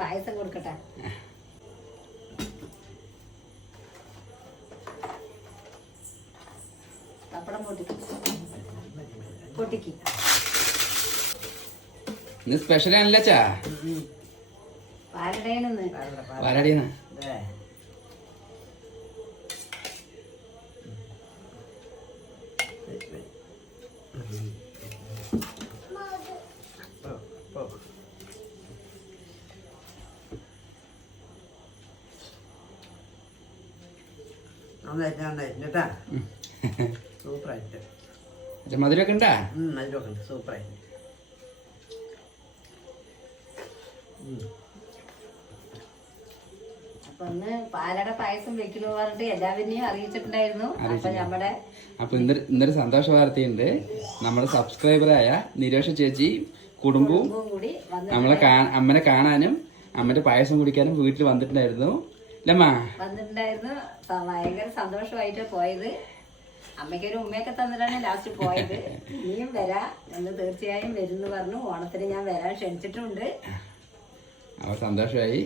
പായസം കൊടുക്കട്ടെ. പപ്പടം പൊട്ടിക്ക്. ഇന്ന് സ്പെഷ്യൽ ആണല്ലോ ചാ. പാലടേന്ന്. പാലടേന്ന്. സൂപ്പറായിട്ട് മധുരമൊക്കെ ഉണ്ടാ? മധുരമൊക്കെ ഉണ്ട്. സൂപ്പറായിട്ട്. അപ്പൊ ഒന്ന് പാലട പായസം വെക്കണു പറഞ്ഞിട്ട് എല്ലാവരെയും അറിയിച്ചിട്ടുണ്ടായിരുന്നു. അപ്പൊ ഇന്നൊരു സന്തോഷ വാർത്തയുണ്ട്. നമ്മുടെ സബ്സ്ക്രൈബറായ നിരോഷ ചേച്ചി കുടുംബവും കൂടി നമ്മളെ അമ്മനെ കാണാനും അമ്മന്റെ പായസം കുടിക്കാനും വീട്ടിൽ വന്നിട്ടുണ്ടായിരുന്നു. വന്നിട്ടുണ്ടായിരുന്നു. ഭയങ്കര സന്തോഷമായിട്ട് പോയത്. അമ്മയ്ക്കൊരു ഉമ്മയൊക്കെ തന്നിട്ടാണ് ലാസ്റ്റ് പോയത്. ഇനിയും വരാം എന്ന് തീർച്ചയായും വരുന്നു പറഞ്ഞു. ഓണത്തിന് ഞാൻ വരാൻ ക്ഷണിച്ചിട്ടുണ്ട്. അവ സന്തോഷമായി.